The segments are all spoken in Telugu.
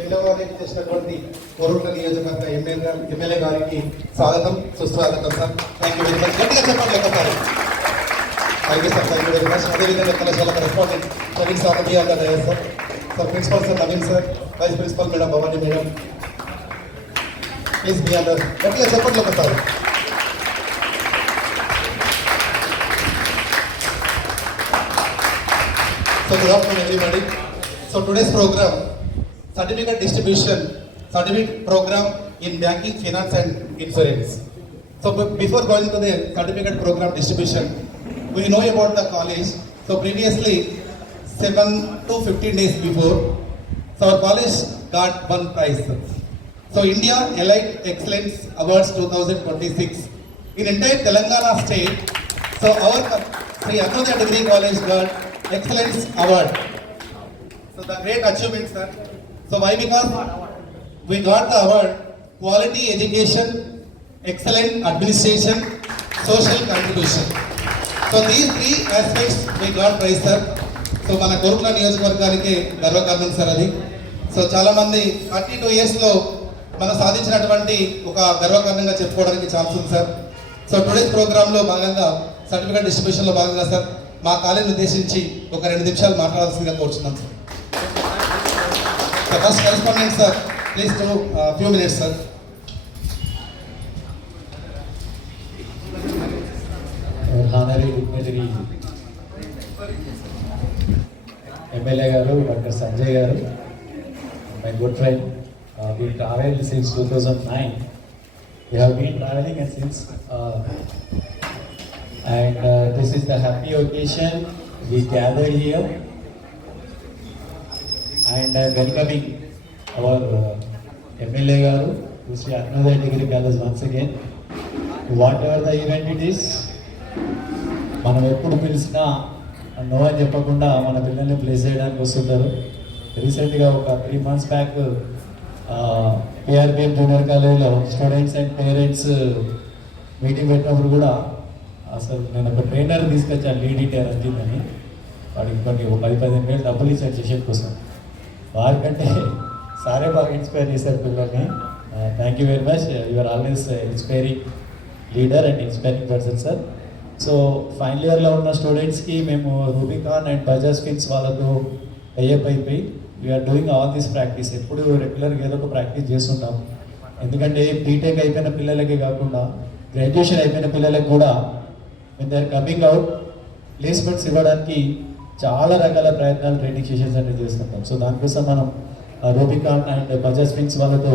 పిల్లవారికి చేసినటువంటి కోరుట్ల నియోజకవర్గ ఎమ్మెల్యే గారికి స్వాగతం సుస్వాగతం sir. Thank you very much. గట్టిగా చెప్పండి ఒకసారి. Thank you sir, thank you very much. అదేవిధంగా కళాశాల కరెస్పాండెంట్ నవీన్ సామతి గారు sir, sir principal sir Naveen sir, vice principal madam Bhavani madam, please మీ అందరు గట్టిగా చెప్పండి ఒకసారి. So good afternoon everybody. So today's program, certificate distribution, certificate program in banking, finance and insurance. So before going to the certificate program distribution, we know about the college. So previously 7 to 15 days before, so our college got one prize. So India Elite Excellence Awards 2026 in entire Telangana state. So our Sri Anodaya Degree College got Excellence Award. So the great achievement, sir. So why? Because we got the award Quality Education, Excellent Administration, Social Contribution. So these three aspects we got prize, sir. So మన కోరుట్ల నియోజకవర్గానికి గర్వకారణం సార్ అది. సో చాలా మంది 32 years లో మనం సాధించినటువంటి ఒక గర్వకారణంగా చెప్పుకోవడానికి ఛాన్స్ ఉంది సార్. సో టుడేస్ ప్రోగ్రామ్ లో భాగంగా సర్టిఫికేట్ డిస్ట్రిబ్యూషన్ లో భాగంగా సార్ మా కాలేజీని ఉద్దేశించి ఒక 2 నిమిషాలు మాట్లాడాల్సిందిగా కోరుచున్నాం sir. First correspondent sir, please to few minutes sir. MLA గారు డాక్టర్ సంజయ్ గారు, my good friend, we traveled since 2009. We have been traveling since and this is the happy occasion we gathered here and welcoming our MLA garu to Sri Anodaya Degree College once again. Whatever the event it is, మనం ఎప్పుడు పిలిచినా నో అని చెప్పకుండా మన పిల్లల్ని ప్లేస్ చేయడానికి వస్తుంటారు. రీసెంట్గా ఒక 3 months బ్యాక్ కేఆర్పిఎం జూనియర్ కాలేజ్లో స్టూడెంట్స్ అండ్ పేరెంట్స్ మీటింగ్ పెట్టినప్పుడు కూడా అసలు నేను ఒక ట్రైనర్ తీసుకొచ్చాను, లీడ్ ఇంటర్ అంజిందని. వాడికి కొన్ని 10-15 వేలు డబ్బులు ఇచ్చాను సెషన్ కోసం. వారికంటే సారే బాగా ఇన్స్పైర్ చేశారు పిల్లల్ని. Thank you very much. You're always inspiring leader and inspiring person sir. So final ఇయర్లో ఉన్న స్టూడెంట్స్కి మేము రూబికాన్ అండ్ బజాజ్ ఫిన్స్ వాళ్ళతో టైఅప్ అయిపోయి we're doing all this practice. ఎప్పుడు రెగ్యులర్గా ఏదో ఒక ప్రాక్టీస్ చేస్తుంటాం. ఎందుకంటే బీటెక్ అయిపోయిన పిల్లలకే కాకుండా గ్రాడ్యుయేషన్ అయిపోయిన పిల్లలకు కూడా when they are coming out placements ఇవ్వడానికి చాలా రకాల ప్రయత్నాలు ట్రైనింగ్ సెషన్స్ అనేది చేస్తుంటాం. సో దానికోసం మనం రూబికాన్ అండ్ బజాజ్ ఫిన్స్ వాళ్ళతో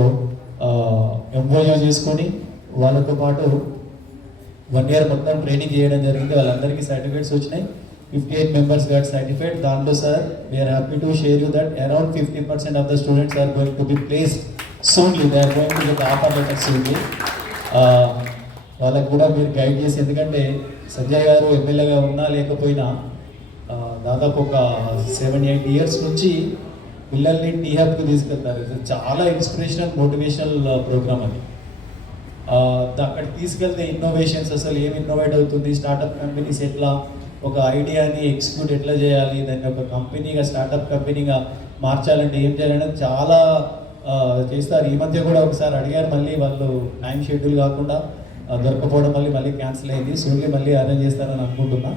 ఎంఓయూ చేసుకొని వాళ్ళతో పాటు 1 year మొత్తం ట్రైనింగ్ చేయడం జరిగింది. వాళ్ళందరికీ సర్టిఫికేట్స్ వచ్చినాయి. 58 members got certified. దాంట్లో sir we're happy to share you that around 50% of the students are going to be placed soonly. They are going to get offer letter soonly. వాళ్ళకు కూడా మీరు గైడ్ చేసి, ఎందుకంటే సంజయ్ గారు ఎమ్మెల్యేగా ఉన్నా లేకపోయినా దాదాపు ఒక 7-8 years నుంచి పిల్లల్ని టీహబ్కి తీసుకెళ్తారు. చాలా ఇన్స్పిరేషనల్ మోటివేషనల్ ప్రోగ్రామ్ అది. అక్కడికి తీసుకెళ్తే ఇన్నోవేషన్స్, అసలు ఏం ఇన్నోవేట్ అవుతుంది, స్టార్టప్ కంపెనీస్ ఎట్లా ఒక ఐడియాని ఎగ్జిక్యూట్ ఎట్లా చేయాలి, దాన్ని ఒక కంపెనీగా స్టార్టప్ కంపెనీగా మార్చాలంటే ఏం చేయాలనేది చాలా చేస్తారు. ఈ మధ్య కూడా ఒకసారి అడిగారు, మళ్ళీ వాళ్ళు టైం షెడ్యూల్ కాకుండా దొరకపోవడం మళ్ళీ క్యాన్సిల్ అయింది. సూన్లీ మళ్ళీ అరేంజ్ చేస్తారని అనుకుంటున్నా.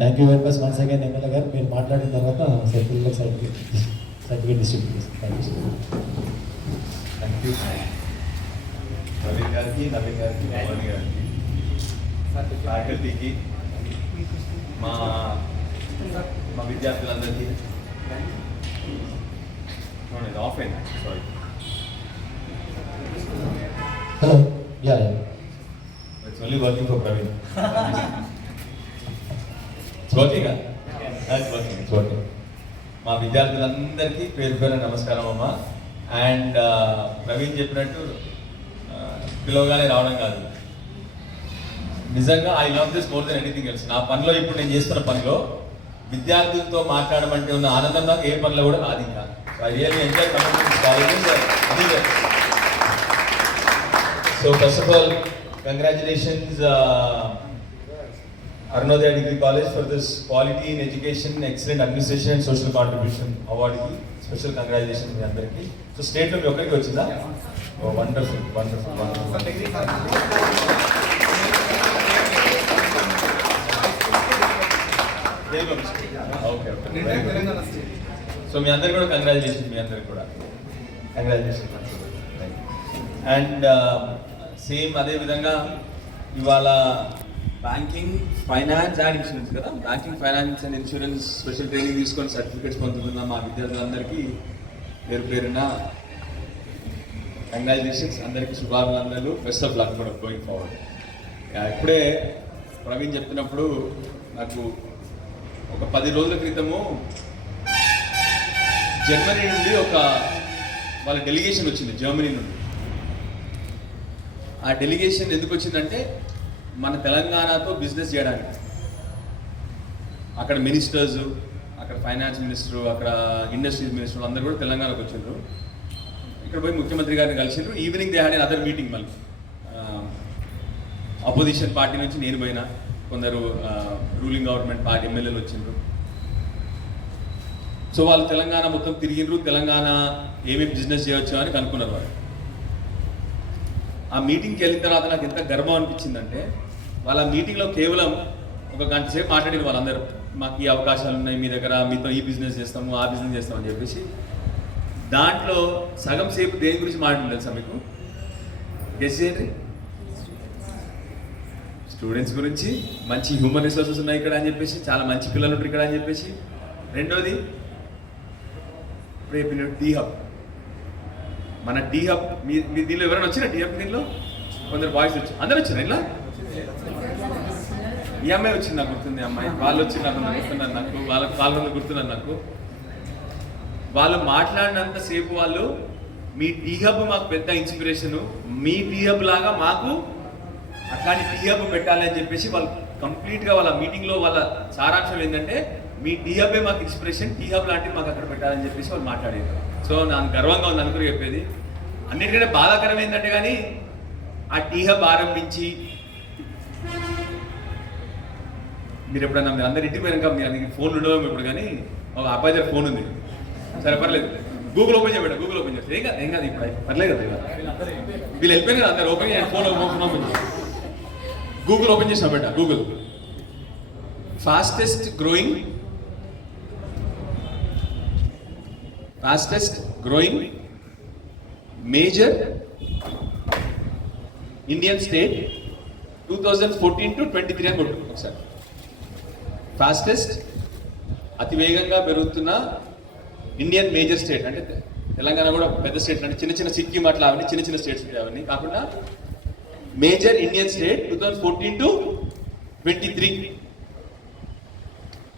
Thank you very much once again MLA గారు. మీరు మాట్లాడిన తర్వాత సర్టిఫికేట్ డిస్ట్రిబ్యూట్ చేస్తాను. Thank you. నవీన్ గారికి భవాని గారికి, ఫ్యాకల్టీకి, మా విద్యార్థులందరికీ. ఆఫ్ అయింది, sorry. Hello, yeah it's only working for Praveen. It's working. It's working. మా విద్యార్థులందరికీ పేరు పేరు నమస్కారం అమ్మ. అండ్ ప్రవీణ్ చెప్పినట్టు పిలవగానే రావడం కాదు, నిజంగా I love this more than anything else. నా పనిలో ఇప్పుడు నేను చేస్తున్న పనిలో విద్యార్థులతో మాట్లాడమంటే ఉన్న ఆనందం నాకు ఏ పనిలో కూడా రాదు ఇంకా. So I really enjoy coming. So first of all congratulations Arunodaya Degree College for this Quality in Education, Excellent Administration and Social Contribution Award ki special congratulations మీ అందరికి. సో స్టేట్ లో మీ ఒక్కరికి వచ్చిందా? Oh wonderful wonderful wonderful. Okay okay. So మీ అందరికి కూడా కంగ్రాచులేషన్, మీ అందరికి కూడా కంగ్రాచులేషన్. అండ్ సేమ్ అదే విధంగా ఇవాళ బ్యాంకింగ్, ఫైనాన్స్ అండ్ ఇన్సూరెన్స్ కదా, banking, finance and insurance special training తీసుకొని సర్టిఫికేట్స్ పొందుతున్న మా విద్యార్థులందరికీ పేరు పేరున కంగ్రాచులేషన్స్. అందరికీ శుభాభినందనలు, బెస్ట్ ఆఫ్ లక్ కూడా గోయింగ్ ఫార్వర్డ్. ఇప్పుడే ప్రవీణ్ చెప్పినప్పుడు నాకు ఒక 10 రోజుల క్రితము జర్మనీ నుండి వాళ్ళ డెలిగేషన్ వచ్చింది, జర్మనీ నుండి. ఆ డెలిగేషన్ ఎందుకు వచ్చిందంటే మన తెలంగాణతో బిజినెస్ చేయడానికి. అక్కడ మినిస్టర్స్, అక్కడ ఫైనాన్స్ మినిస్టర్, అక్కడ ఇండస్ట్రీస్ మినిస్టర్ అందరూ కూడా తెలంగాణకు వచ్చిండ్రు. ఇక్కడ పోయి ముఖ్యమంత్రి గారిని కలిసిండ్రు. Evening they had another meeting. మళ్ళీ అపోజిషన్ పార్టీ నుంచి నేను పోయినా, కొందరు రూలింగ్ గవర్నమెంట్ పార్టీ ఎమ్మెల్యేలు వచ్చిండ్రు. సో వాళ్ళు తెలంగాణ మొత్తం తిరిగిండ్రు, తెలంగాణ ఏమేమి బిజినెస్ చేయొచ్చు అని కనుక్కున్నారు వాళ్ళు. ఆ మీటింగ్కి వెళ్ళిన తర్వాత నాకు ఎంత గర్వం అనిపించిందంటే, వాళ్ళ మీటింగ్లో కేవలం 1 గంట సేపు మాట్లాడిన వాళ్ళందరూ, మాకు ఈ అవకాశాలు ఉన్నాయి మీ దగ్గర, మీతో ఈ బిజినెస్ చేస్తాము, ఆ బిజినెస్ చేస్తామని చెప్పేసి. దాంట్లో సగం సేపు దేని గురించి మాట్లాడింది తెలుసా మీకు? గెస్ చేయండి. స్టూడెంట్స్ గురించి, మంచి హ్యూమన్ రిసోర్సెస్ ఉన్నాయి ఇక్కడ అని చెప్పేసి, చాలా మంచి పిల్లలు ఉంటారు ఇక్కడ అని చెప్పేసి. రెండోది ఇప్పుడు చెప్పిన టీ హబ్. మన టీ హబ్ మీ దీనిలో ఎవరైనా వచ్చినా టీ హబ్ దీనిలో? కొందరు బాయ్స్ వచ్చి, అందరు వచ్చినా ఇలా? ఈ అమ్మాయి వచ్చింది, నాకు గుర్తుంది. అమ్మాయి వాళ్ళు వచ్చి నాకు గుర్తున్నారు, నాకు వాళ్ళకి వాళ్ళు గుర్తున్నారు నాకు. వాళ్ళు మాట్లాడినంతసేపు వాళ్ళు మీ టీ హబ్ మాకు పెద్ద ఇన్స్పిరేషను, మీ టీ హబ్ లాగా మాకు అట్లాంటి టీ హబ్ పెట్టాలి అని చెప్పేసి వాళ్ళు కంప్లీట్గా వాళ్ళ మీటింగ్లో వాళ్ళ సారాంశం ఏంటంటే, మీ టీ హబ్బే మాకు ఇన్స్పిరేషన్, టీ హబ్ లాంటివి మాకు అక్కడ పెట్టాలని చెప్పేసి వాళ్ళు మాట్లాడేది. సో నాకు గర్వంగా ఉంది అనుకుని చెప్పేది. అన్నిటికంటే బాధాకరం ఏంటంటే కానీ, ఆ టీ హబ్ ఆరంభించి మీరు ఎప్పుడన్నా మీరు అందరు ఇంటికి పోయినాక మీరు అందరికి ఫోన్లు ఉండవు ఇప్పుడు, కానీ ఒక అబ్బాయి దగ్గర ఫోన్ ఉంది, సరే పర్లేదు గూగుల్ ఓపెన్ చేయబెట్ట, గూగుల్ ఓపెన్ చేస్తే ఏం కాదు ఇప్పుడు పర్లేదు కదా. వీళ్ళు వెళ్ళిపోయిన కదా అందరు, ఓపెన్ చేయండి, ఫోన్ ఓపెన్ చేసి గూగుల్ ఓపెన్ చేసిన బెట్ట. Google fastest growing major Indian state 2014 to 23 అని కొట్టు ఒకసారి. ఫాస్టెస్ట్, అతి వేగంగా పెరుగుతున్న ఇండియన్ మేజర్ స్టేట్, అంటే తెలంగాణ కూడా పెద్ద స్టేట్, అంటే చిన్న చిన్న సిక్కిం అట్లా అవన్నీ చిన్న చిన్న స్టేట్స్ అవన్నీ కాకుండా major Indian state 2014 to 23.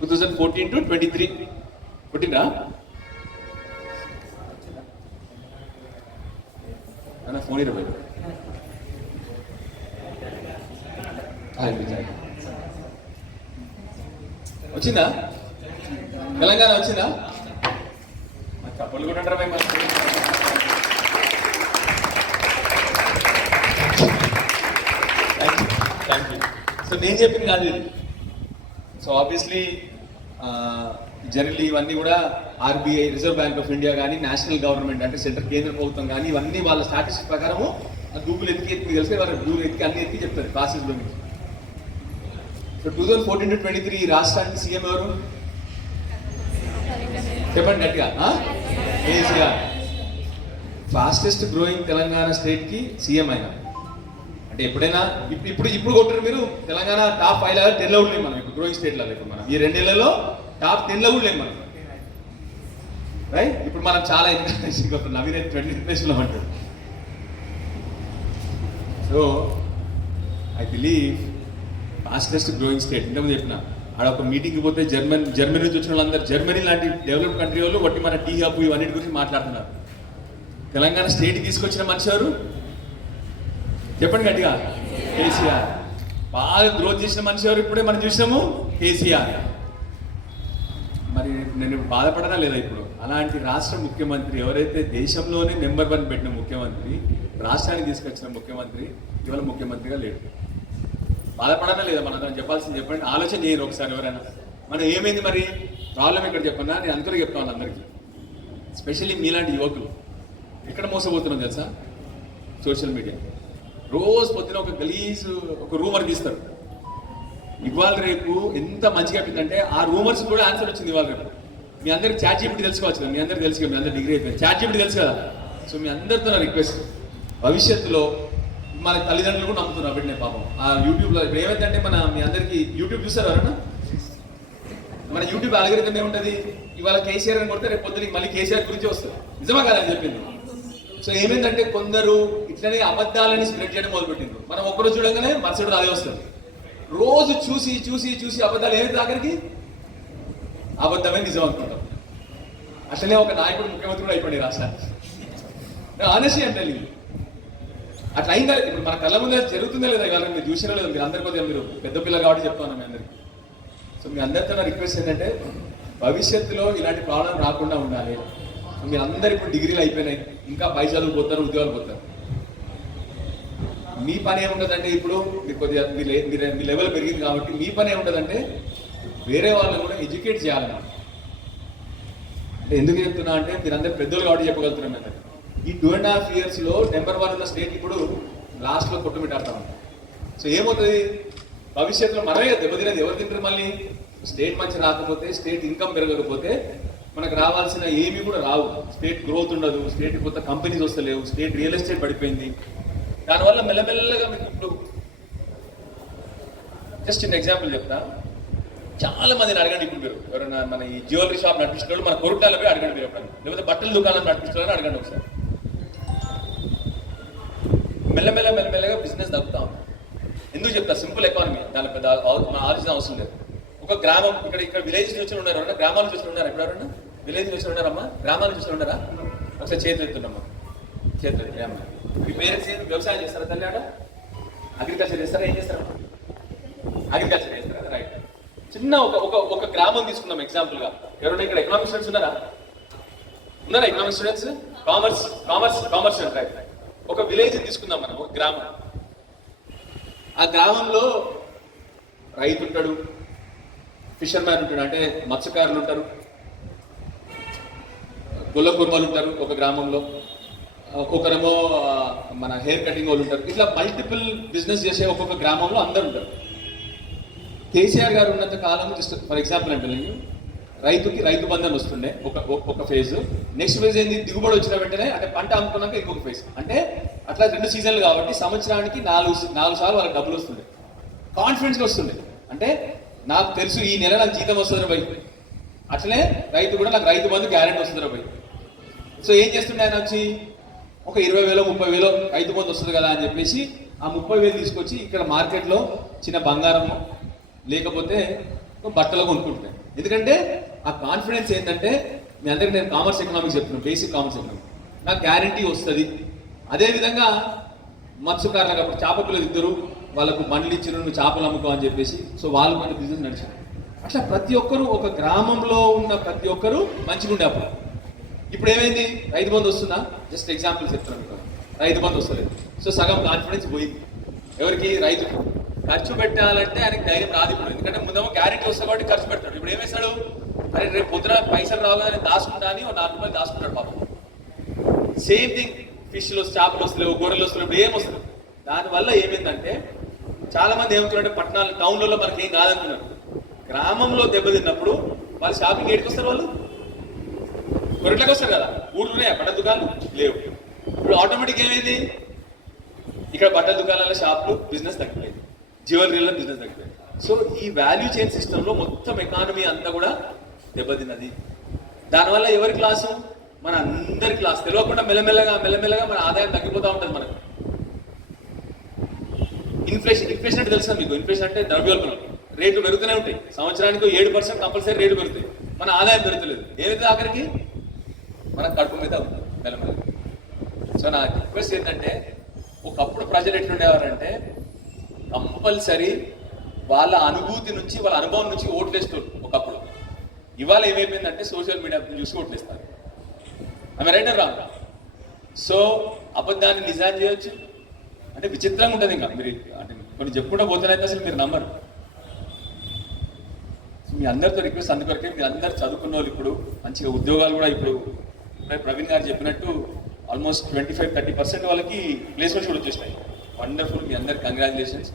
2014 to 23 కొట్టిందా అన్న? ఫోన్ ఇరవై వచ్చిందా? తెలంగాణ వచ్చిందా? కప్పలు కూడా అంటారా? Thank you. సో నేను చెప్పింది కాదు ఇది. సో ఆబ్వియస్లీ జనరల్లీ ఇవన్నీ కూడా RBI, reserve bank of India కానీ, నేషనల్ గవర్నమెంట్ అంటే సెంట్రల్ కేంద్ర ప్రభుత్వం కానీ, ఇవన్నీ వాళ్ళ స్టాటిస్టిక్స్ ప్రకారము గూగుల్ ఎత్తికి తెలిస్తే వాళ్ళు గూగుల్ ఎత్తికి అన్ని ఎత్తి చెప్తారు క్లాసెస్లో నుంచి. సో 2014 to 23 ఈ రాష్ట్రానికి సీఎం ఎవరు చెప్పండి గట్టిగా? కేసీఆర్. ఫాస్టెస్ట్ గ్రోయింగ్ తెలంగాణ స్టేట్కి సీఎం అయినా అంటే ఎప్పుడైనా ఇప్పుడు కొట్టారు మీరు. తెలంగాణ టాప్ 5 లో 10 లో కూడా లేము మనం ఇప్పుడు గ్రోయింగ్ స్టేట్లో. ఇప్పుడు మనం ఈ 2 ఏళ్లలో టాప్ 10 లో కూడా లేము మనం, రైట్? ఇప్పుడు మనం చాలా ఇంకా నవీన్ 20 ప్లేస్లో అంటాడు. So I believe fastest growing state ఇంతకుముందు చెప్పిన ఆడ ఒక మీటింగ్కి పోతే జర్మనీ నుంచి వచ్చిన వాళ్ళందరూ జర్మనీ లాంటి డెవలప్ కంట్రీ వాళ్ళు ఒకటి మన టీ హబ్ ఇవన్నిటి గురించి మాట్లాడుతున్నారు. తెలంగాణ స్టేట్ తీసుకొచ్చిన మనిషి ఎవరు చెప్పండి గట్టిగా? కేసీఆర్. బాగా గ్రోత్ చేసిన మనిషి ఎవరు ఇప్పుడే మనం చూసినాము? కేసీఆర్. మరి నేను బాధపడనా లేదా ఇప్పుడు? అలాంటి రాష్ట్ర ముఖ్యమంత్రి ఎవరైతే దేశంలోనే నెంబర్ 1 పెట్టిన ముఖ్యమంత్రి, రాష్ట్రానికి తీసుకొచ్చిన ముఖ్యమంత్రి ఇవాళ ముఖ్యమంత్రిగా లేడు. బాధపడనా లేదా? మనం చెప్పాల్సింది చెప్పండి. ఆలోచన చేయరు ఒకసారి ఎవరైనా. మనం ఏమైంది మరి ప్రాబ్లం ఇక్కడ చెప్పన్నా? నేను అందరూ చెప్తాను అందరికీ, స్పెషల్లీ మీలాంటి యువకులు ఎక్కడ మోసపోతున్నాం తెలుసా? Social media. రోజు పొద్దున ఒక గలీజ్ ఒక రూమర్ తీస్తారు. ఇవాళ రేపు ఎంత మంచిగా అయిపోయిందంటే ఆ రూమర్స్ కూడా ఆన్సర్ వచ్చింది ఇవాళ రేపు. మీ అందరికి ChatGPT తెలుసుకోవచ్చు కదా, మీ అందరికి తెలుసు కదా, మీ అందరు డిగ్రీ అయిపోయింది, ChatGPT తెలుసు కదా. సో మీ అందరితో నా రిక్వెస్ట్, భవిష్యత్తులో మన తల్లిదండ్రులు కూడా నమ్ముతున్నారు బిడ్డనే పాపం. ఆ యూట్యూబ్లో ఇప్పుడు ఏమైందంటే మీ అందరికీ యూట్యూబ్ చూస్తారు ఎవరన్నా? మన యూట్యూబ్ అల్గోరిథం ఏముంటుంది? ఇవాళ కేసీఆర్ అని కొడితే రేపు పొద్దున మళ్ళీ కేసీఆర్ గురించి వస్తుంది. నిజమా కాదని చెప్పింది. సో ఏమైందంటే కొందరు ఇట్లనే అబద్ధాలని స్ప్రెడ్ చేయడం మొదలుపెట్టిండ్రు. మనం ఒక్కరోజు చూడగానే మరుసటి అదే వస్తుంది. రోజు చూసి చూసి చూసి అబద్ధాలు ఏమి దగ్గరికి అబద్ధమే నిజం అనుకుంటాం. అట్లనే ఒక నాయకుడు ముఖ్యమంత్రి కూడా అయిపోయింది రాష్ట్రానికి. ఆనెస్ట్లీ అంటే అట్లా అయిందా? ఇప్పుడు మన కళ్ళ ముందే జరుగుతుందా లేదా? ఇవాళ మీరు చూసినా లేదా? మీరు అందరి కొద్దిగా మీరు పెద్ద పిల్లలు కాబట్టి చెప్తాను మీ అందరికి. సో మీ అందరితో నా రిక్వెస్ట్ ఏంటంటే భవిష్యత్తులో ఇలాంటి ప్రాబ్లం రాకుండా ఉండాలి. మీరు అందరు ఇప్పుడు డిగ్రీలు అయిపోయినాయి, ఇంకా పై చదువు పోతారు, ఉద్యోగాలు పోతారు. మీ పని ఏముంటుందంటే ఇప్పుడు మీరు కొద్దిగా మీ లెవెల్ పెరిగింది కాబట్టి మీ పని ఏముంటుందంటే వేరే వాళ్ళని కూడా ఎడ్యుకేట్ చేయాలన్నమాట. అంటే ఎందుకు చెప్తున్నా అంటే మీరు అందరు పెద్దోళ్ళు కాబట్టి చెప్పగలుగుతున్నాం. అంటే ఈ 2.5 yearsలో నెంబర్ 1 ఉన్న స్టేట్ ఇప్పుడు లాస్ట్లో కొట్టుమిట్టాడుతూ ఉంటాం. సో ఏమవుతుంది భవిష్యత్తులో? మనమే దెబ్బతినేది. ఎవరు తింటారు మళ్ళీ? స్టేట్ మంచి రాకపోతే, స్టేట్ ఇన్కమ్ పెరగకపోతే మనకు రావాల్సిన ఏమీ కూడా రావు. స్టేట్ గ్రోత్ ఉండదు, స్టేట్ కొత్త కంపెనీస్ వస్తలేవు, స్టేట్ రియల్ ఎస్టేట్ పడిపోయింది. దానివల్ల మెల్లమెల్లగా మీకు ఇప్పుడు జస్ట్ చిన్న ఎగ్జాంపుల్ చెప్తా. చాలా మందిని అడగండి ఇప్పుడు మీరు ఎవరైనా మన ఈ జ్యువెలరీ షాప్ నడిపిస్తున్న మన కొరుటాల పోయి అడగండి మీరు ఎప్పుడైనా, లేకపోతే బట్టల దుకాణం నడిపిస్తున్నారని అడగండి ఒకసారి. మెల్లమెల్లగా బిజినెస్ తగ్గుతాం. ఎందుకు చెప్తా? సింపుల్ ఎకానమీ, దాని పెద్ద ఆలోచన అవసరం లేదు. ఒక గ్రామం ఇక్కడ విలేజ్ నుంచి ఉన్నారు ఎవరన్నా? గ్రామాల నుంచి ఉన్నారు ఎప్పుడెవరన్నా? విలేజ్ నుంచి ఉన్నారమ్మా? గ్రామాల నుంచి ఉన్నారా? ఒకసారి చేతులు ఎత్తుండమ్మా, చేతులు ఎత్తున్నా. మీ పేరెంట్స్ ఏం వ్యవసాయం చేస్తారా? తల్లి ఆడ అగ్రికల్చర్ చేస్తారా? ఏం చేస్తారమ్మా? అగ్రికల్చర్ చేస్తారా? రైట్. చిన్న ఒక గ్రామం తీసుకున్నాం ఎగ్జాంపుల్గా. ఎవరైనా ఇక్కడ ఎకనామిక్ స్టూడెంట్స్ ఉన్నారా? Economic students? Commerce right. ఒక విలేజ్ తీసుకుందాం మనం, ఒక గ్రామం. ఆ గ్రామంలో రైతు ఉంటాడు, ఫిషర్ మ్యాన్ ఉంటాడు, అంటే మత్స్యకారులు ఉంటారు, గొల్ల కుర్మలు ఉంటారు ఒక గ్రామంలో, ఒకరేమో మన హెయిర్ కటింగ్ వాళ్ళు ఉంటారు. ఇట్లా మల్టిపుల్ బిజినెస్ చేసే ఒక్కొక్క గ్రామంలో అందరు ఉంటారు. కేసీఆర్ గారు ఉన్నంత కాలం జస్ట్ ఫర్ ఎగ్జాంపుల్ అంటే రైతుకి రైతు బంధన్ వస్తుండే ఒక ఫేజ్. నెక్స్ట్ ఫేజ్ ఏంది? దిగుబడి వచ్చిన వెంటనే అంటే పంట అమ్ముకున్నాక ఇంకొక ఫేజ్. అంటే అట్లా 2 సీజన్లు కాబట్టి సంవత్సరానికి 4 సార్లు వాళ్ళకి డబ్బులు వస్తుండే, కాన్ఫిడెన్స్గా వస్తుండే. అంటే నాకు తెలుసు ఈ నెల నాకు జీతం వస్తుంది పోయి, అట్లనే రైతు కూడా నాకు రైతు బంధు గ్యారెంటీ వస్తుంది పోయి. సో ఏం చేస్తుండే ఆయన వచ్చి ఒక 20,000 30,000 రైతు బంధు వస్తుంది కదా అని చెప్పేసి ఆ 30,000 తీసుకొచ్చి ఇక్కడ మార్కెట్లో చిన్న బంగారం లేకపోతే బట్టలు కొనుక్కుంటున్నాయి. ఎందుకంటే ఆ కాన్ఫిడెన్స్ ఏంటంటే మీ అందరికీ నేను కామర్స్ ఎకనామిక్స్ చెప్తున్నాను, బేసిక్ కామర్స్ ఎకనామిక్స్, నాకు గ్యారంటీ వస్తుంది. అదేవిధంగా మత్స్యకారులకు అప్పుడు చేప పిల్లలు ఇద్దరు వాళ్ళకు బండ్లు ఇచ్చిన నువ్వు చేపలు అమ్ముకో అని చెప్పేసి, సో వాళ్ళు కొంచెం బిజినెస్ నడిచారు. అట్లా ప్రతి ఒక్కరు ఒక గ్రామంలో ఉన్న ప్రతి ఒక్కరు మంచిగా ఉండే అప్పుడు. ఇప్పుడు ఏమైంది? రైతు బంధు వస్తుందా? జస్ట్ ఎగ్జాంపుల్ చెప్తున్నాను మీకు. రైతు బంధు వస్తలేదు. సో సగం కాన్ఫిడెన్స్ పోయింది. ఎవరికి? రైతుకి. ఖర్చు పెట్టాలంటే ఆయనకి ధైర్యం రాదు ఇప్పుడు, ఎందుకంటే ముందేమో గ్యారెంటీ వస్తుంది కాబట్టి ఖర్చు పెడతాడు. ఇప్పుడు ఏమేస్తాడు? అరే రేపు పొద్దున పైసలు రావాలి నేను దాచుకుంటా అని 4 రూపాయలు దాచుకుంటాడు పాపం. సేమ్ థింగ్ ఫిష్లు, చేపలు వస్తలేవు, గొర్రెలు వస్తలేవు, ఇప్పుడు ఏం వస్తుంది? దానివల్ల ఏమైందంటే చాలా మంది ఏమవుతున్నారంటే పట్టణాలు టౌన్లలో మనకి ఏం కాదనుకున్నారు. గ్రామంలో దెబ్బతిన్నప్పుడు వాళ్ళు షాపింగ్ ఏడికి వస్తారు? వాళ్ళు గొర్రెట్లకి వస్తారు కదా. ఊళ్ళోనే బట్టల దుకాణాలు లేవు. ఇప్పుడు ఆటోమేటిక్ ఏమైంది? ఇక్కడ బట్టల దుకాణాల షాపులు బిజినెస్ తగ్గిపోయింది, జ్యువెలరీలో బిజినెస్ తగ్గిపోయింది. సో ఈ వాల్యూ చైన్ సిస్టంలో మొత్తం ఎకానమీ అంతా కూడా దెబ్బతిన్నది. దానివల్ల ఎవరి క్లాసు? మన అందరి క్లాస్. తెలియకుండా మెల్లమెల్లగా మన ఆదాయం తగ్గిపోతూ ఉంటుంది మనకు. ఇన్ఫ్లేషన్ అంటే తెలుసా మీకు? ఇన్ఫ్లేషన్ అంటే ద్రవ్యోల్బణం. రేట్లు పెరుగుతూనే ఉంటాయి. సంవత్సరానికి 7% కంపల్సరీ రేట్లు పెరుగుతాయి. మన ఆదాయం పెరుగుతలేదు. ఏదైతే ఆఖరికి మన కడుపు మీద ఉంటుంది మెల్లమెల్ల. సో నా రిక్వెస్ట్ ఏంటంటే, ఒకప్పుడు ప్రజలు ఎట్లుండేవారంటే కంపల్సరీ వాళ్ళ అనుభూతి నుంచి, వాళ్ళ అనుభవం నుంచి ఓట్లేస్తారు ఒకప్పుడు. ఇవాళ ఏమైపోయిందంటే సోషల్ మీడియా చూసి ఓట్లేస్తారు. ఆమె రైటర్ రా. సో అబద్ధాన్ని నిజాన్ని చేయొచ్చు అంటే విచిత్రంగా ఉంటుంది. ఇంకా మీరు అంటే కొన్ని చెప్పుకుంటూ పోతున్నైతే అసలు మీరు నమ్మరు. మీ అందరితో రిక్వెస్ట్ అందుకొరకే, మీరు అందరు చదువుకున్న వాళ్ళు ఇప్పుడు మంచిగా ఉద్యోగాలు కూడా ఇప్పుడు ప్రవీణ్ గారు చెప్పినట్టు ఆల్మోస్ట్ 25-30% వాళ్ళకి ప్లేస్మెంట్స్ కూడా వచ్చేసినాయి. వండర్ఫుల్, మీ అందరికి కంగ్రాచులేషన్స్.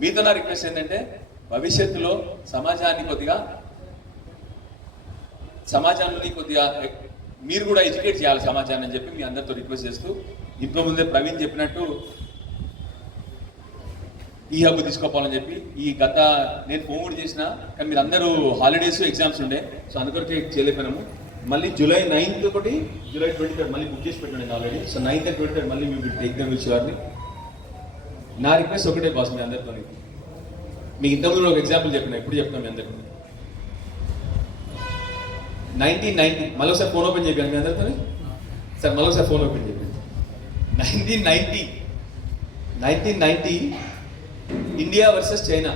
మీతో నా రిక్వెస్ట్ ఏంటంటే భవిష్యత్తులో సమాజాన్ని కొద్దిగా మీరు కూడా ఎడ్యుకేట్ చేయాలి సమాజాన్ని అని చెప్పి మీ అందరితో రిక్వెస్ట్ చేస్తూ, ఇంట్లో ముందే ప్రవీణ్ చెప్పినట్టు ఈ హబ్ తీసుకోవాలని చెప్పి నేను ఫోన్ కూడా చేసిన, కానీ మీరు అందరూ హాలిడేస్ ఎగ్జామ్స్ ఉండే, సో అందుకొరకే చేయలేకపోయినాము. మళ్ళీ July 9th ఒకటి, July 23rd మళ్ళీ బుక్ చేసి పెట్టండి already. So 9th and 23rd మళ్ళీ మీ టేక్ దమ్ విషయాన్ని. నా రిక్వెస్ట్ ఒకటే బాస్ మీ అందరితో, మీకు ఇంతకుముందు ఒక ఎగ్జాంపుల్ చెప్పిన, ఇప్పుడు చెప్తాను మీ అందరికీ. 1990 మళ్ళీ ఒకసారి ఫోన్ ఓపెన్ చెప్పాను మీ అందరితో సార్, మళ్ళీ ఒకసారి ఫోన్ ఓపెన్ చెప్పాను. 1990 ఇండియా వర్సెస్ చైనా.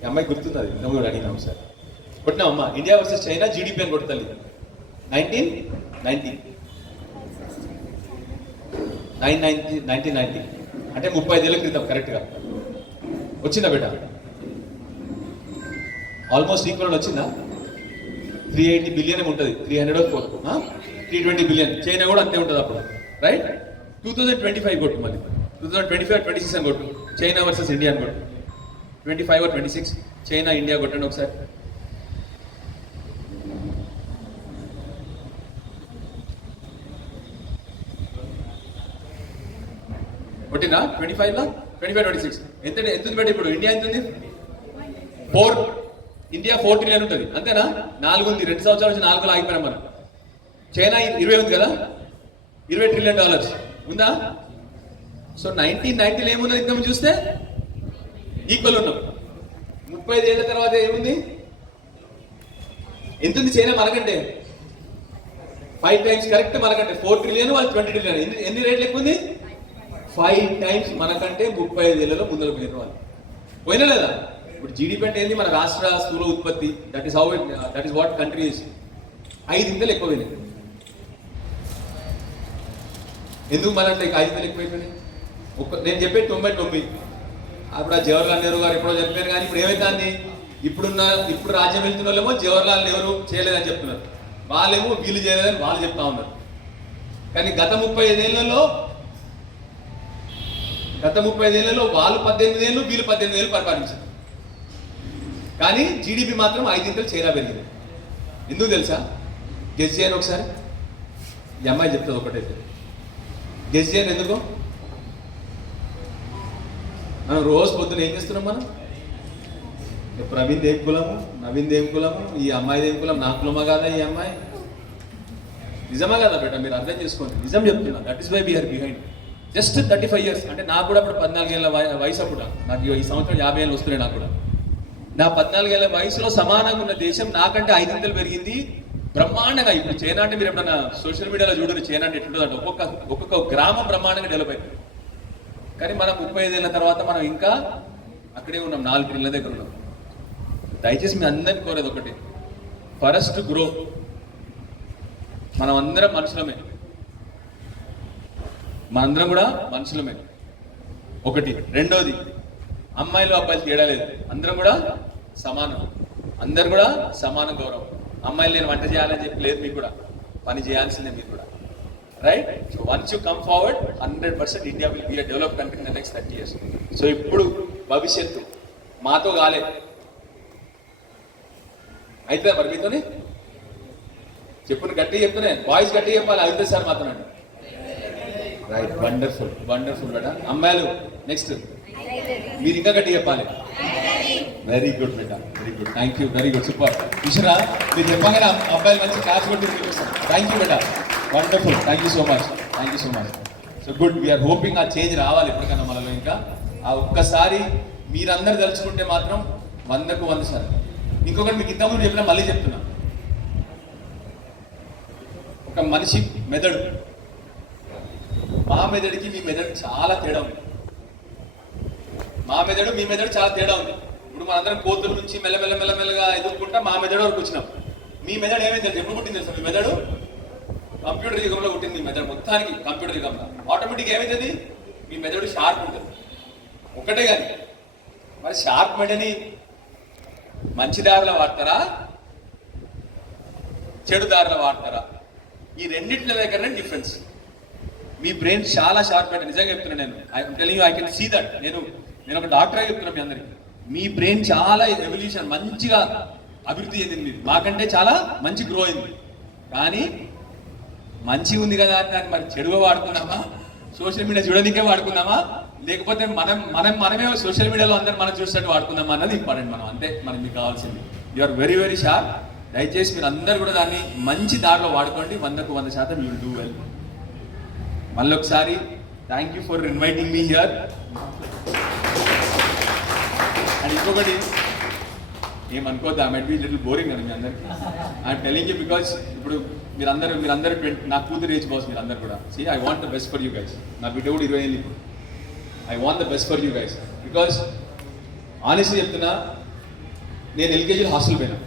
ఈ అమ్మాయి గుర్తుంది, నువ్వు కూడా అడిగినాము సార్. కొట్టినామమ్మా, ఇండియా వర్సెస్ చైనా జీడిపి అని కొడతాలి. 1990 అంటే 35 ఏళ్ళ క్రితం కరెక్ట్గా వచ్చిందా బేట? ఆల్మోస్ట్ ఈక్వల్ వచ్చిందా? 380 బిలియన్ ఉంటుంది, 320 బిలియన్. చైనా కూడా అంతే ఉంటుంది అప్పుడు, రైట్? 2025 కొట్టు, మళ్ళీ 2025-26 అని కొట్టు, చైనా వర్సెస్ ఇండియా అని కొట్టు. 25 or 26 చైనా ఇండియా కొట్టండి ఒకసారి. కొట్టినా 25లో 25-26 ఎంత ఉంది బట్టి? ఇప్పుడు ఇండియా ఎంత ఉంది? 4. ఇండియా 4 ట్రిలియన్ ఉంటుంది, అంతేనా? 4 ఉంది. 2 సంవత్సరాల నుంచి 4లో ఆగిపోయినాం మనం. చైనా 20 ఉంది కదా, $20 ట్రిలియన్ ఉందా? సో 1990లో ఏమున్నది ఇన్కమ్ చూస్తే ఈక్వల్ ఉన్నాం. 35 ఏళ్ళ తర్వాత ఏముంది? ఎంత ఉంది చైనా మనకంటే? 5 times కరెక్ట్ మనకంటే. 4 ట్రిలియన్, వాళ్ళు 20 ట్రిలియన్. ఎన్ని రేట్లు ఎక్కువ ఉంది? 5 times మనకంటే. 35 ఏళ్లలో ముందర పోయిన వాళ్ళు పోయినా లేదా? ఇప్పుడు జీడిపి అంటే ఏంది? మన రాష్ట్ర స్థూల ఉత్పత్తి. That is what country is. 5 ఇంతలు ఎక్కువ పోయినాయి. ఎందుకు మన 5 ఇంతలు ఎక్కువైపోయినాయి? నేను చెప్పేది 99. అప్పుడు ఆ జవహర్లాల్ నెహ్రూ గారు ఎప్పుడో చెప్పారు, కానీ ఇప్పుడు ఏమైంది? ఇప్పుడు రాజ్యం వెళ్తున్న వాళ్ళేమో జవహర్లాల్ నెహ్రూ చేయలేదని చెప్తున్నారు, వాళ్ళేమో వీళ్ళు చేయలేదని వాళ్ళు చెప్తా ఉన్నారు. కానీ గత 35 ఏళ్లలో వాళ్ళు 18 ఏళ్ళు, వీళ్ళు 18 ఏళ్ళు పరిపాలించారు. కానీ జీడిపి మాత్రం 5 ఇంతలు చైనా పెరిగింది. ఎందుకు తెలుసా? గెస్ చేయను ఒకసారి. ఈ అమ్మాయి చెప్తుంది ఒకటైతే. గెస్ చేయను ఎందుకు? మనం రోజు పొద్దున ఏం చేస్తున్నాం? మనం ప్రవీణ్ దేవ్ కులము, నవీన్ దేవ్ కులము, ఈ అమ్మాయి దేవ్ కులం. నా కులమా కాదా ఈ అమ్మాయి? నిజమా కదా బేట? మీరు అర్థం చేసుకోండి, నిజం చెప్తున్నా. That is why we're behind. Just 35 years. అంటే నాకు కూడా అప్పుడు 14 ఏళ్ళ వయసు. అప్పుడు నాకు ఈ సంవత్సరం 50 ఏళ్ళు వస్తున్నాయి. నాకు కూడా నా 14 ఏళ్ళ వయసులో సమానంగా ఉన్న దేశం నాకంటే 5 ఇంతలు పెరిగింది బ్రహ్మాండంగా. ఇప్పుడు చైనా అంటే మీరు ఎప్పుడన్నా సోషల్ మీడియాలో చూడండి, చైనా అంటే ఎట్లుంటుంది అంటే ఒక్కొక్క గ్రామం బ్రహ్మాండంగా డెవలప్ అయింది. కానీ మనం 35 ఏళ్ళ తర్వాత మనం ఇంకా అక్కడే ఉన్నాం, 4 ట్రిలియన్ల దగ్గర ఉన్నాం. దయచేసి మీ అందరినీ కోరేది ఒకటి, ఫస్ట్ గ్రో. మనం అందరం మనుషులమే, మనందరం కూడా మనుషులమే. ఒకటి. రెండోది, అమ్మాయిలు అబ్బాయిలు తేడా లేదు, అందరం కూడా సమానం, అందరు కూడా సమాన గౌరవం. అమ్మాయిలు నేను వంట చేయాలని చెప్పి లేదు, మీకు కూడా పని చేయాల్సిందే మీరు కూడా, right? So once you come forward, 100% India will be a develop country in the next 30 years. So ఇప్పుడు భవిష్యత్తు మాతో కాలే అయితే మరి మీతోనే చెప్పుని గట్టిగా చెప్తూనే, వాయిస్ గట్టిగా చెప్పాలి. అయితే సార్ మాత్రమే, రైట్? వండర్ఫుల్, వండర్ఫుల్ బేట. అమ్మాయిలు నెక్స్ట్ మీరు ఇంకా గట్టిగా చెప్పాలి. వెరీ గుడ్ బేట, very good. Thank you, very good, super. విషరా మీరు చెప్పగానే అబ్బాయిలు మంచి క్లాస్ కొట్టి థ్యాంక్ యూ బేట, wonderful. Thank you so much, thank you so much. So good. We are hoping ఆ చేంజ్ రావాలి ఎప్పటికైనా మనలో. ఇంకా ఆ ఒక్కసారి మీరందరూ తలుచుకుంటే మాత్రం 100కు 100%. ఇంకొకటి మీకు ఇంతకుముందు చెప్పినా మళ్ళీ చెప్తున్నా, ఒక మనిషి మెదడు, మా మెదడుకి మీ మెదడుకి చాలా తేడా ఉంది. మా మెదడు మీ మెదడు చాలా తేడా ఉంది. ఇప్పుడు మనందరం కోతుల నుంచి మెల్లమెల్లగా ఎదుర్కొంటా మా మెదడు వరకు వచ్చినాం. మీ మెదడు ఏమైంది తెలుసు? ఎప్పుడు పుట్టింది తెలుసా? మీ మెదడు కంప్యూటర్ యుగంలో పుట్టింది. మీ మెదడు మొత్తానికి కంప్యూటర్ యుగంలో ఆటోమేటిక్ ఏమైతుంది? మీ మెదడు షార్ప్ ఉంటుంది ఒక్కటే. కానీ మరి షార్ప్ మెడని మంచి దారిలో వాడతారా, చెడు దారిలో వాడతారా? ఈ రెండింటి దగ్గరనే డిఫరెన్స్. మీ బ్రెయిన్ చాలా షార్ప్ అంటే నిజంగా చెప్తున్నా నేను. I can see that. నేను ఒక డాక్టర్గా చెప్తున్నా మీ అందరికి. మీ బ్రెయిన్ చాలా ఎవల్యూషన్ మంచిగా అభివృద్ధి చెందింది. మాకంటే చాలా మంచి గ్రో అయింది. కానీ మంచి ఉంది కదా అని దాన్ని మరి చెడుగా వాడుకున్నామా, సోషల్ మీడియా చూడడానికే వాడుకున్నామా, లేకపోతే మనమే సోషల్ మీడియాలో అందరూ మనం చూసినట్టు వాడుకుందామా అన్నది ఇంపార్టెంట్. మనం అంతే మనకి మీకు కావాల్సింది. You are very very sharp. దయచేసి మీరు అందరూ కూడా దాన్ని మంచి దారిలో వాడుకోండి. 100కు 100% యూ విల్ డూ వెల్. మళ్ళీ ఒకసారి thank you for inviting me here. And ఇంకొకటి ఏమనుకోద్దు, I might be little boring అని మీ అందరికి. ఐఎమ్ టెలింగ్ యూ బికాజ్ ఇప్పుడు మీరందరూ నా కూతురు ఏజ్ బాస్ మీరందరూ కూడా. See I want the best for you guys. నా బిడ్డ కూడా 20 ఏళ్ళు ఇప్పుడు. I want the best for you guys because honestly చెప్తున్నా, నేను ఎల్కేజీలో హాస్టల్ పోయినా.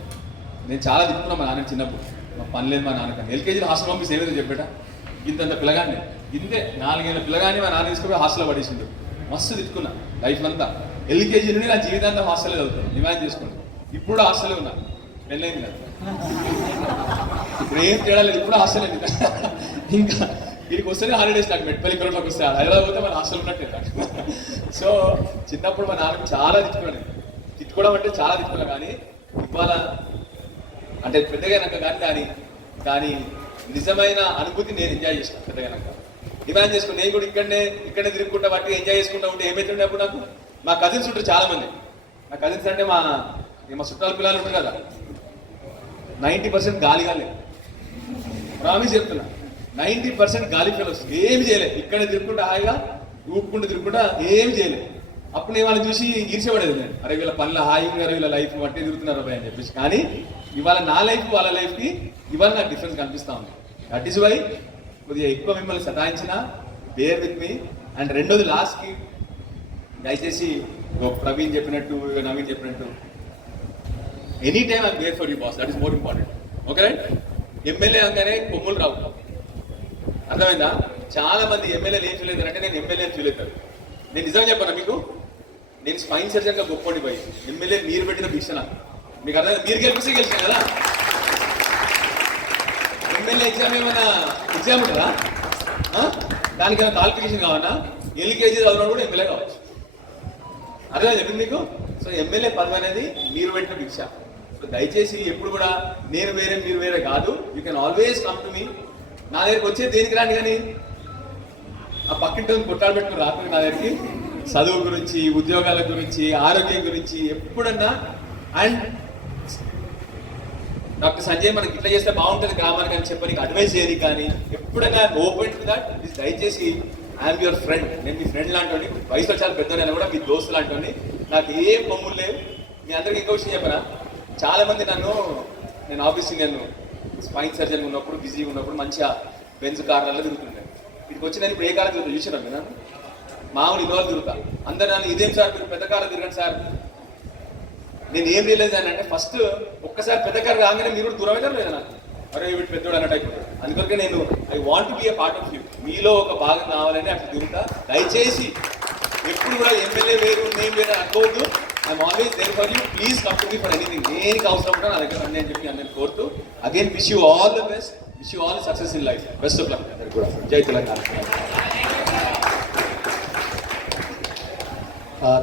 నేను చాలా తిప్పుకున్నా మా నాన్న చిన్నప్పుడు. మా పని లేదు మా నాన్నకన్నా. ఎల్కేజీలో హాస్టల్ పంపిస్తే ఏమైతే చెప్పేటా, ఇంతంత పిల్లగాన్ని, ఇంతే 4 ఏళ్ళ పిల్లగాని మా నాన్న తీసుకుని హాస్టల్లో పడేసిండు. మస్తు తిప్పుకున్నా లైఫ్ అంతా. ఎల్కేజీ నుండి నా జీవితాంతం హాస్టల్లో చదువుతాను. ఇమాజిన్ చేసుకోండి. ఇప్పుడు హాస్టల్లో ఉన్నా, పెళ్ళైంది కదా, ఇప్పుడు ఏం తేడా లేదు. ఇప్పుడు హాస్టల్ అయింది. ఇంకా వీరికి వస్తేనే హాలిడేస్ నాకు మెట్పల్లి కరోనాకి వస్తే హైదరాబాద్ పోతే మన హాస్టల్ ఉన్నట్టే నాకు. సో చిన్నప్పుడు మా నాన్నకు చాలా తిట్టుకున్నాను. తిట్టుకోవడం అంటే చాలా తిట్టుకున్నా. కానీ ఇవాళ అంటే పెద్దగానాక కానీ నిజమైన అనుభూతి నేను ఎంజాయ్ చేసిన పెద్దగానాక. డిమాండ్ చేసుకుని నేను కూడా ఇక్కడనే తిరుగుకుంటా వాటి ఎంజాయ్ చేసుకుంటా ఉంటే ఏమైతుండే అప్పుడు నాకు. మా కజిన్స్ ఉంటారు చాలా మంది. నా కజిన్స్ అంటే మా చుట్టాల పిల్లలు ఉంటారు కదా, 90% గాలిగాలే. ప్రామిస్ చెప్తున్నా, 90% గాలి ఫెలోస్. ఏమి చేయలేదు. ఇక్కడే తిరుగుకుంటా హాయిగా తిరుగుకుంటా ఏమి చేయలేదు. అప్పుడు నేను వాళ్ళని చూసి ఈర్చబడేది నేను. అరే వీళ్ళ పనుల హాయిగా వీళ్ళ లైఫ్ బట్టి తిరుగుతున్నారు అబ్బాయి అని చెప్పేసి. కానీ ఇవాళ నా లైఫ్ వాళ్ళ లైఫ్కి ఇవాళ నాకు డిఫరెన్స్ కనిపిస్తా ఉంది. దట్ ఈస్ వై కొద్దిగా ఎక్కువ మిమ్మల్ని సతాయించిన బేర్ విత్ మీ. అండ్ రెండోది లాస్ట్కి దయచేసి ప్రవీణ్ చెప్పినట్టు, నవీన్ చెప్పినట్టు, any time I'm there for you boss. That is more important. Okay right? MLA అనగానే కొమ్ములు రావు, అర్థమైందా? చాలా మంది ఎమ్మెల్యేలు ఏం ఫీల్ అవుతారు అంటే నేను ఎమ్మెల్యే ఫీల్ అవుతారు. నేను నిజంగా చెప్పాను మీకు, నేను స్పైన్ సర్జన్గా గొప్పండి పోయి ఎమ్మెల్యే మీరు పెట్టిన భిక్షణ మీకు అర్థం. మీరు గెలిపిస్తే గెలిచాను కదా. ఎమ్మెల్యే ఎగ్జామ్ ఏమైనా ఎగ్జామ్ ఉంటుందా? దానికి ఏమైనా క్వాలిఫికేషన్ కావాలన్నా? ఎల్కేజీ చదివినా కూడా ఎమ్మెల్యే కావచ్చు. అర్థం చెప్పింది మీకు. సో ఎమ్మెల్యే పదవి అనేది మీరు పెట్టిన భిక్ష. సో దయచేసి ఎప్పుడు కూడా నేను వేరే మీరు వేరే కాదు. You can always come to me. నా దగ్గరికి వచ్చే దేనికి రాని, కానీ ఆ పక్కింటి కొట్టాలు పెట్టుకుని రాకుండా నా దగ్గరికి చదువు గురించి, ఉద్యోగాల గురించి, ఆరోగ్యం గురించి ఎప్పుడన్నా. అండ్ డాక్టర్ సంజయ్ మనకి ఇట్లా చేస్తే బాగుంటుంది గ్రామానికి అని చెప్పి అడ్వైస్ చేయడానికి కానీ ఎప్పుడైనా ఓపెన్ టు దట్. దయచేసి ఐఎమ్ యువర్ ఫ్రెండ్. నేను మీ ఫ్రెండ్ లాంటి, వయసులో చాలా పెద్దనైనా కూడా మీ దోస్తు లాంటి. నాకు ఏం కొమ్ములు లేవు. మీ అందరికి ఇంకో విషయం చెప్పరా, చాలా మంది నేను ఆఫీస్కి నేను స్పైన్ సర్జన్ ఉన్నప్పుడు బిజీగా ఉన్నప్పుడు మంచిగా బెంజ్ కార్లలో తిరుగుతుండే. ఇక్కడికి వచ్చి నేను ఇప్పుడు ఏ కాలం తిరుగుతా చూసినాను నేను. మామూలు ఇన్నోవాళ్ళు తిరుగుతా. అందరు నన్ను ఇదేం సార్ మీరు పెద్ద కాలం తిరగండి సార్. నేను ఏం రియలైజ్ అంటే ఫస్ట్ ఒక్కసారి పెద్ద కారు రాగానే మీరు కూడా దూరం అవుతారు లేదా నాకు, అరే వీడు పెద్దోడు అన్నట్టు అయిపోతుంది. అందుకొరకే నేను I want to be a part of you. మీలో ఒక భాగం కావాలని అట్లా తిరుగుతా. దయచేసి ఎప్పుడు కూడా ఎమ్మెల్యే వేరు నేను వేరు అనుకోవద్దు. I'm always there for you. Please come to me for anything. దేనికి అవసరం కూడా నా దగ్గర రండి అని చెప్పి అందరిని కోరుతూ again wish you all the best. Wish you all success in life. Best of luck అందరికి కూడా. జై తెలంగాణ.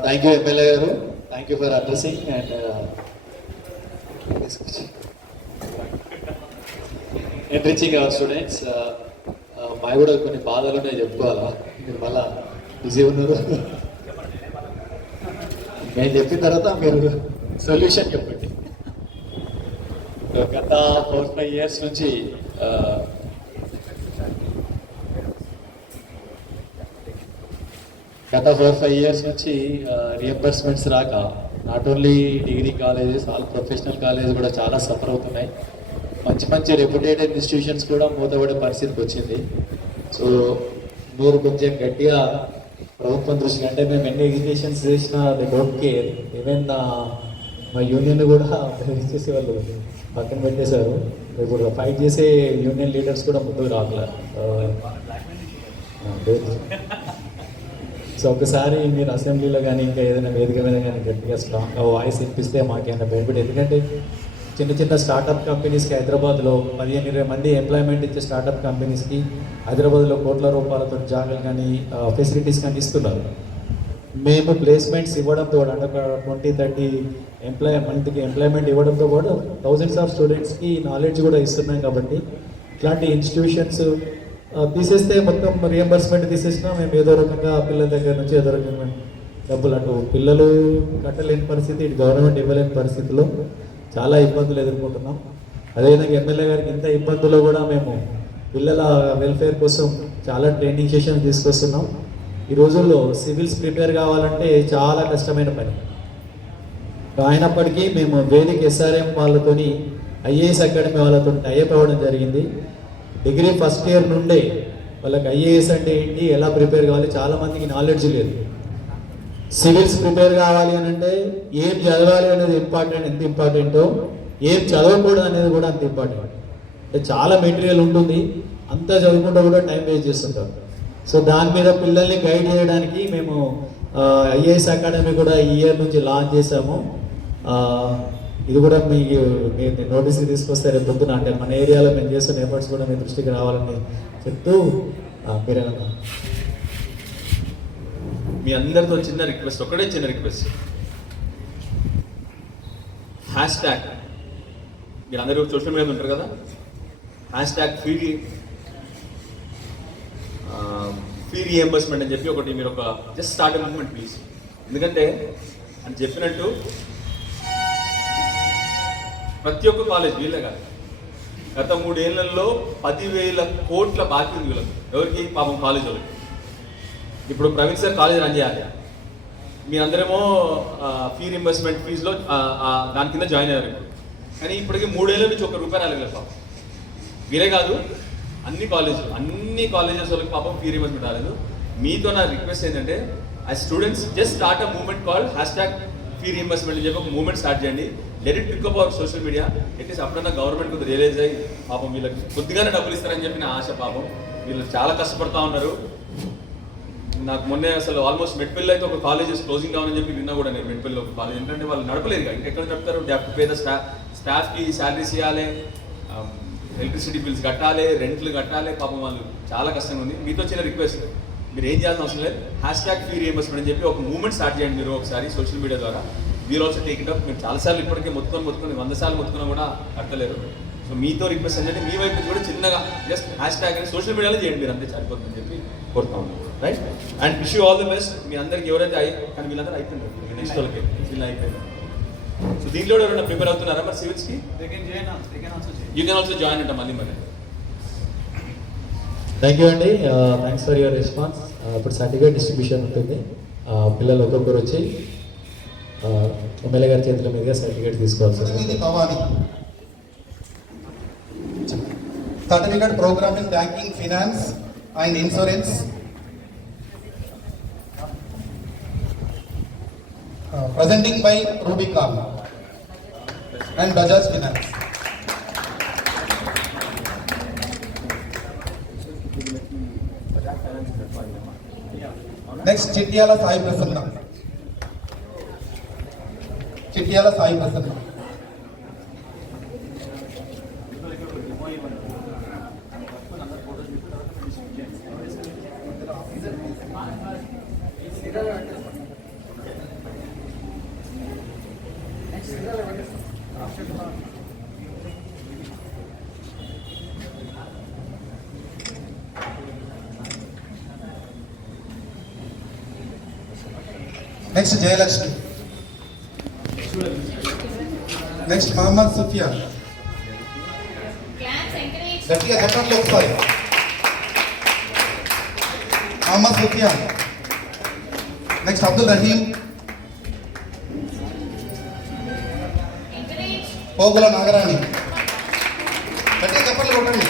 థ్యాంక్ యూ ఎమ్మెల్యే గారు. Thank you for addressing and enriching our students. మా కూడా కొన్ని బాధలు ఉన్నాయి చెప్పుకోవాలా, మీరు మళ్ళా బిజీ ఉన్నారు. నేను చెప్పిన తర్వాత మీరు సొల్యూషన్ చెప్పండి. గత 4-5 years నుంచి గత 4-5 ఇయర్స్ నుంచి రియంబర్స్మెంట్స్ రాక not only degree colleges all professional college కూడా చాలా సఫర్ అవుతున్నాయి. మంచి మంచి రెప్యుటేడ్ ఇన్స్టిట్యూషన్స్ కూడా మూతపడే పరిస్థితికి వచ్చింది. సో మీరు కొంచెం గట్టిగా ప్రభుత్వం దృష్టికి, అంటే మేము ఎన్ని ఎడ్యుకేషన్స్ చేసినా దే డోంట్ కేర్. ఈవెన్ మా యూనియన్ కూడా చేసే వాళ్ళు పక్కన పెట్టేశారు. ఇప్పుడు ఫైట్ చేసే యూనియన్ లీడర్స్ కూడా ముందుకు రావట్లేదు. సో ఒకసారి మీరు అసెంబ్లీలో కానీ ఇంకా ఏదైనా వేదిక మీద కానీ గట్టిగా స్ట్రాంగ్గా వాయిస్ వినిపిస్తే మాకేమైనా బెనిఫిట్. ఎందుకంటే చిన్న చిన్న స్టార్టప్ కంపెనీస్కి హైదరాబాద్లో 15-20 మంది ఎంప్లాయ్మెంట్ ఇచ్చే స్టార్టప్ కంపెనీస్కి హైదరాబాద్లో కోట్ల రూపాయలతో జాగాలు కానీ ఫెసిలిటీస్ కానీ ఇస్తున్నారు. మేము ప్లేస్మెంట్స్ ఇవ్వడంతో అంటే ఒక 20-30 మందికి ఎంప్లాయ్మెంట్ ఇవ్వడంతో పాటు థౌజండ్స్ ఆఫ్ స్టూడెంట్స్కి నాలెడ్జ్ కూడా ఇస్తున్నాం. కాబట్టి ఇట్లాంటి ఇన్స్టిట్యూషన్స్ తీసేస్తే మొత్తం రియంబర్స్మెంట్ తీసేసినా మేము ఏదో రకంగా పిల్లల దగ్గర నుంచి ఏదో రకంగా డబ్బులు, అటు పిల్లలు కట్టలేని పరిస్థితి, ఇటు గవర్నమెంట్ ఇవ్వలేని పరిస్థితిలో చాలా ఇబ్బందులు ఎదుర్కొంటున్నాం. అదేవిధంగా ఎమ్మెల్యే గారికి ఇంత ఇబ్బందుల్లో కూడా మేము పిల్లల వెల్ఫేర్ కోసం చాలా ట్రైనింగ్ సెషన్స్ తీసుకొస్తున్నాం. ఈ రోజుల్లో సివిల్స్ ప్రిపేర్ కావాలంటే చాలా కష్టమైన పని. అయినప్పటికీ మేము వేదిక SRM వాళ్ళతోని IAS అకాడమీ వాళ్ళతో టైఅప్ అవ్వడం జరిగింది. డిగ్రీ ఫస్ట్ ఇయర్ నుండే వాళ్ళకి IAS అంటే ఏంటి, ఎలా ప్రిపేర్ కావాలి, చాలామందికి నాలెడ్జ్ లేదు. సివిల్స్ ప్రిపేర్ కావాలి అని అంటే ఏం చదవాలి అనేది ఎంత ఇంపార్టెంటో ఏం చదవకూడదు అనేది కూడా అంత ఇంపార్టెంట్. అంటే చాలా మెటీరియల్ ఉంటుంది, అంతా చదువుకుంటూ కూడా టైం వేస్ట్ చేస్తుంటాం. సో దాని మీద పిల్లల్ని గైడ్ చేయడానికి మేము IAS అకాడమీ కూడా ఈ ఇయర్ నుంచి లాంచ్ చేసాము. ఇది కూడా మీకు నోటీస్కి తీసుకొస్తే రేపు పొద్దున, అంటే మన ఏరియాలో మేము చేస్తున్న ఎఫర్ట్స్ కూడా మీ దృష్టికి రావాలని చెప్తూ మీరేమన్నా. మీ అందరితో చిన్న రిక్వెస్ట్, ఒకటే చిన్న రిక్వెస్ట్, హ్యాష్ ట్యాగ్, మీరు అందరూ సోషల్ మీడియాలో ఉంటారు కదా, హ్యాష్ ట్యాగ్ ఫ్రీ రియంబర్స్మెంట్ అని చెప్పి ఒకటి మీరు ఒక జస్ట్ స్టార్ట్ మూవ్మెంట్ ప్లీజ్. ఎందుకంటే అని చెప్పినట్టు ప్రతి ఒక్క కాలేజ్ వీళ్ళే కాదు, గత 3 ఏళ్లలో 10,000 కోట్ల బాకీ ఉంది వీళ్ళకి. ఎవరికి? పాపం కాలేజ్ వాళ్ళకి. ఇప్పుడు ప్రవీణ్ సార్ కాలేజ్ రన్ చేయాలి, మీరందరేమో ఫీ రింబర్స్మెంట్ ఫీజులో దాని కింద జాయిన్ అయ్యారు. ఇప్పుడు కానీ ఇప్పటికి 3 ఏళ్ళ నుంచి ₹1 రాలేదు పాపం. మీరే కాదు, అన్ని కాలేజెస్ వాళ్ళకి పాపం ఫీ రింబర్స్మెంట్ రాలేదు. మీతో నా రిక్వెస్ట్ ఏంటంటే, ఆ students just start a movement called hash fee reimbursement అని చెప్పి ఒక మూవ్మెంట్ స్టార్ట్ చేయండి. Let it pick up our social media. At least అప్పుడన్నా గవర్నమెంట్ కొద్దిగా రియలైజ్ అయ్యి పాపం వీళ్ళకి కొద్దిగానే డబ్బులు ఇస్తారని చెప్పి నా ఆశ. పాపం వీళ్ళు చాలా కష్టపడతా ఉన్నారు. నాకు మొన్నే అసలు ఆల్మోస్ట్ మెట్పల్లి అయితే ఒక కాలేజెస్ క్లోజింగ్ డౌన్ అని చెప్పి విన్నా కూడా నేను. మెట్పల్లి ఒక కాలేజ్ ఎందుకంటే వాళ్ళు నడపలేరు, ఇంకెక్కడ నడుపుతారు? పేద స్టాఫ్కి శాలరీస్ ఇవ్వాలి, ఎలక్ట్రిసిటీ బిల్స్ కట్టాలి, రెంట్లు కట్టాలి, పాపం వాళ్ళు చాలా కష్టంగా ఉంది. మీతో చిన్న రిక్వెస్ట్, మీరు ఏం చేయాల్సిన అవసరం లేదు, హ్యాష్ ఫీ రియంబర్స్మెంట్ అని చెప్పి ఒక మూవ్మెంట్ స్టార్ట్ చేయండి మీరు ఒకసారి సోషల్ మీడియా ద్వారా. మీరు ఆల్సో టేక్ ఇట్ అప్. మీరు చాలాసార్లు ఇప్పటికే మొత్తుకొని 100 సార్లు మొత్తుకున్నా కూడా కట్టలేరు. సో మీతో రిక్వెస్ట్ ఏంటంటే మీ వైపు నుంచి కూడా చిన్నగా జస్ట్ హ్యాష్ ట్యాగ్ అని సోషల్ మీడియాలో చేయండి, మీరు అంతే సరిపోతుందని చెప్పి కోరుతా ఉన్నాను. Right, and wish you all the best. మీ అందరికి ఎవరైతే కానీ వీళ్ళందరూ అయిపోయింది నెక్స్ట్ వాళ్ళకి వీళ్ళు అయిపోయింది. సో దీంట్లో ఎవరైనా ప్రిపేర్ అవుతున్నారా మరి సివిల్స్కి? యూ కెన్ ఆల్సో జాయిన్ అంట మళ్ళీ. థ్యాంక్ యూ అండి, థ్యాంక్స్ ఫర్ యువర్ రెస్పాన్స్. ఇప్పుడు సర్టిఫికేట్ డిస్ట్రిబ్యూషన్ ఉంటుంది. పిల్లలు ఒక్కొక్కరు వచ్చి ఎమ్మెల్యే గారి చేతుల మీదుగా సర్టిఫికేట్ తీసుకోవాల్సి ఉంటుంది. Certificate program in banking, finance and insurance presenting by Rubicon and Bajaj Finance. Next, Chittiala Sai Prasanna. Next, Jayalakshmi. Next, Muhammad Sufyan. గట్టిగా చెప్పండి ఒకసారి. Muhammad Sufyan. Next Abdul Rahim, Pogula Nagarani, గట్టిగా చెప్పండి కొట్టండి.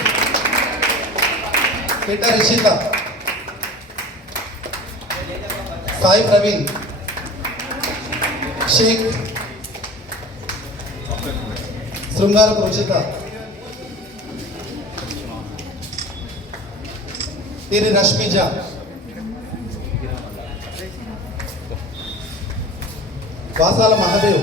Peter Ishita, Sai Praveen, Sheikh, Srungarapu Ruchitha, Tiri Rashmija, Vasala Mahadev,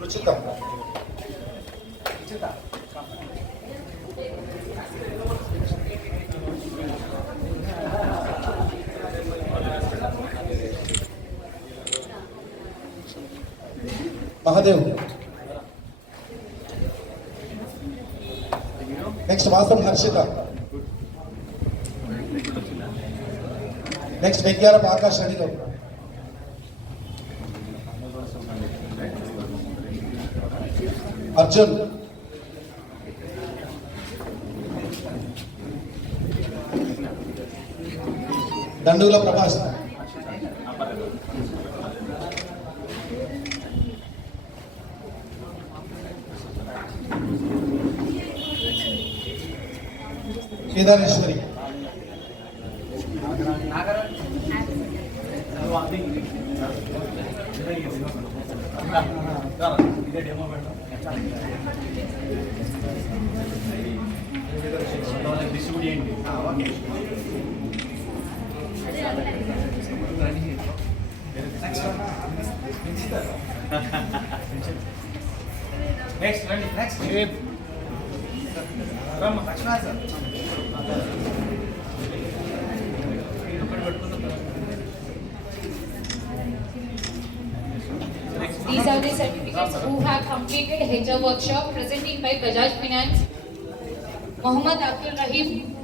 Ruchitha, Mahadev. Next Vasam Harshitha, next Venkayyarapu Akash అడిగో, Arjun, Dandugula Prabhas, Kedareswari, These are the certificates who have completed HR workshop presenting by Bajaj Finance. Mohammad Abdul Rahim.